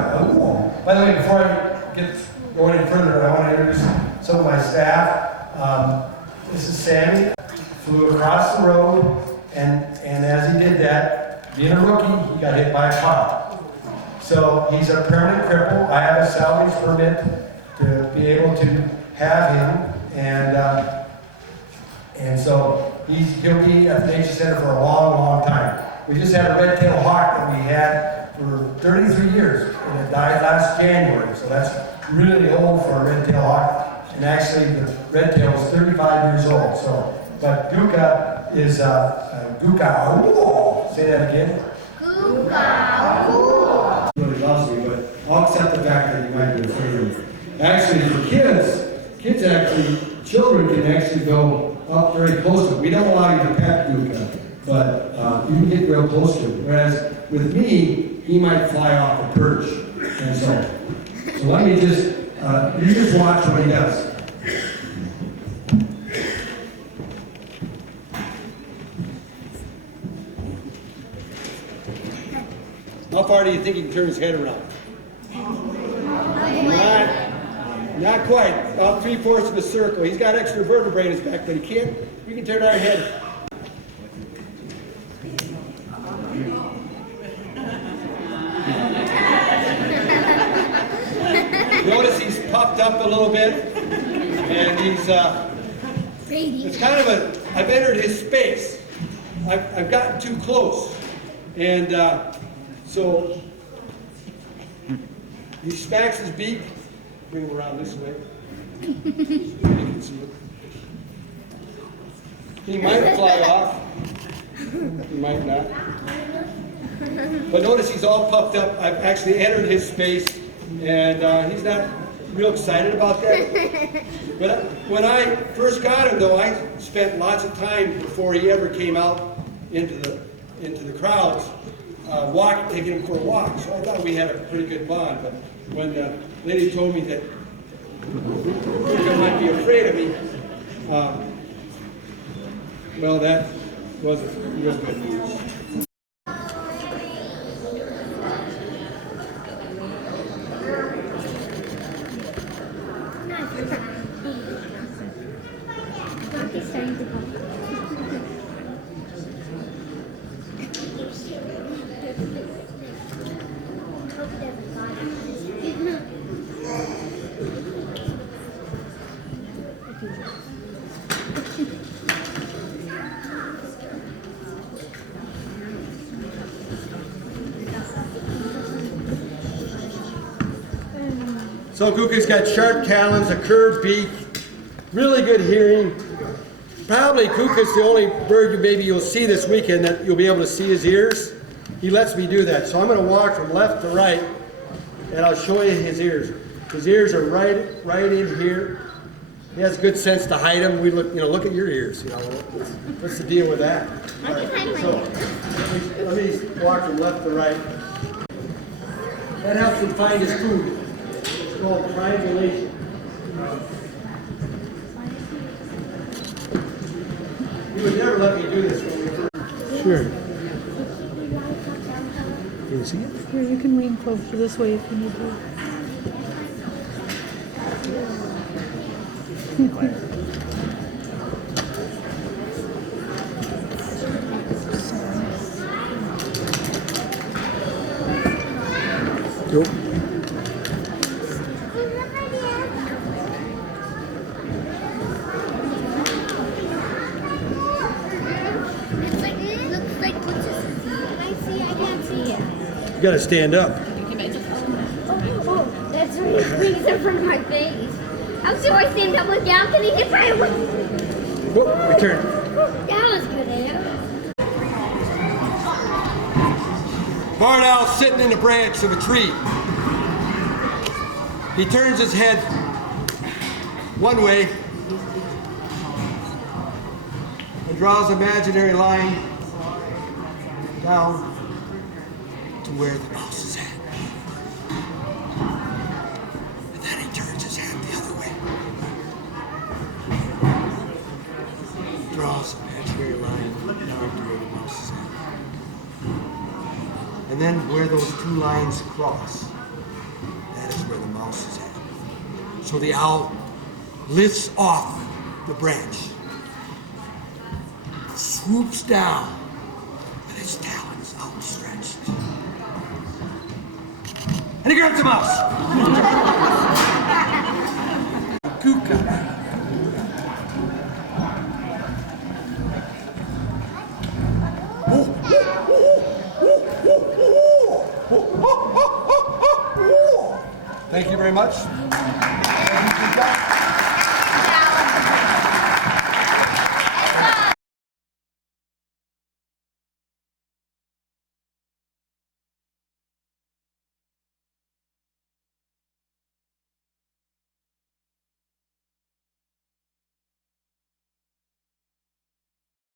Guka. Ooh. By the way, before I get going any further, I want to introduce some of my staff. This is Sammy. Flew across the road, and as he did that, being a rookie, he got hit by a car. So he's a permanent cripple. I have a salvage permit to be able to have him, and so he'll be at the Nature Center for a long, long time. We just had a red-tailed hawk that we had for 33 years, and it died last January, so that's really old for a red-tailed hawk. And actually, the red tail is 35 years old. So, but Guka is Guka. Ooh. Say that again. Guka. Really loves me, but I'll accept the fact that you might be afraid of me. Actually, for children can actually go up very close to it. We don't allow you to pet Guka, but you can get real close to it. Whereas with me, he might fly off a perch, and so let me just. You just watch what he does. How far do you think he can turn his head around? Not quite. About 3/4 of a circle. He's got extra vertebrae in his back, but he can turn our head. Notice he's puffed up a little bit, and it's kind of I've entered his space. I've gotten too close, and so he smacks his beak. Bring him around this way. You can see it. He might fly off. He might not. But notice he's all puffed up. I've actually entered his space. And he's not real excited about that. But when I first got him, though, I spent lots of time before he ever came out into the crowds, taking him for a walk. So I thought we had a pretty good bond. But when the lady told me that Guka might be afraid of me, well, that wasn't real good news. So Guka's got sharp talons, a curved beak, really good hearing. Probably Guka's the only bird maybe you'll see this weekend that you'll be able to see his ears. He lets me do that. So I'm going to walk from left to right, and I'll show you his ears. His ears are right in here. He has good sense to hide them. We look at your ears. What's the deal with that? So let me walk from left to right. That helps him find his food. It's called triangulation. You would never let me do this when we first. Sure. Can you see it? Here, you can lean closer this way if you need to. Nope. You gotta stand up. Oh, that's when his wings in front of my face. How do I stand up with down? Can he hit my wings? Whoop, return. That was good, eh? Barn owl sitting in a branch of a tree. He turns his head one way and draws an imaginary line down to where the mouse is at. And then he turns his head the other way. Draws an imaginary line down to where the mouse is at. And then where those two lines cross, mouse's head. So the owl lifts off the branch, swoops down, and its talons outstretched. And he grabs the mouse. Kuka. Thank you very much. Thank you, Kuka.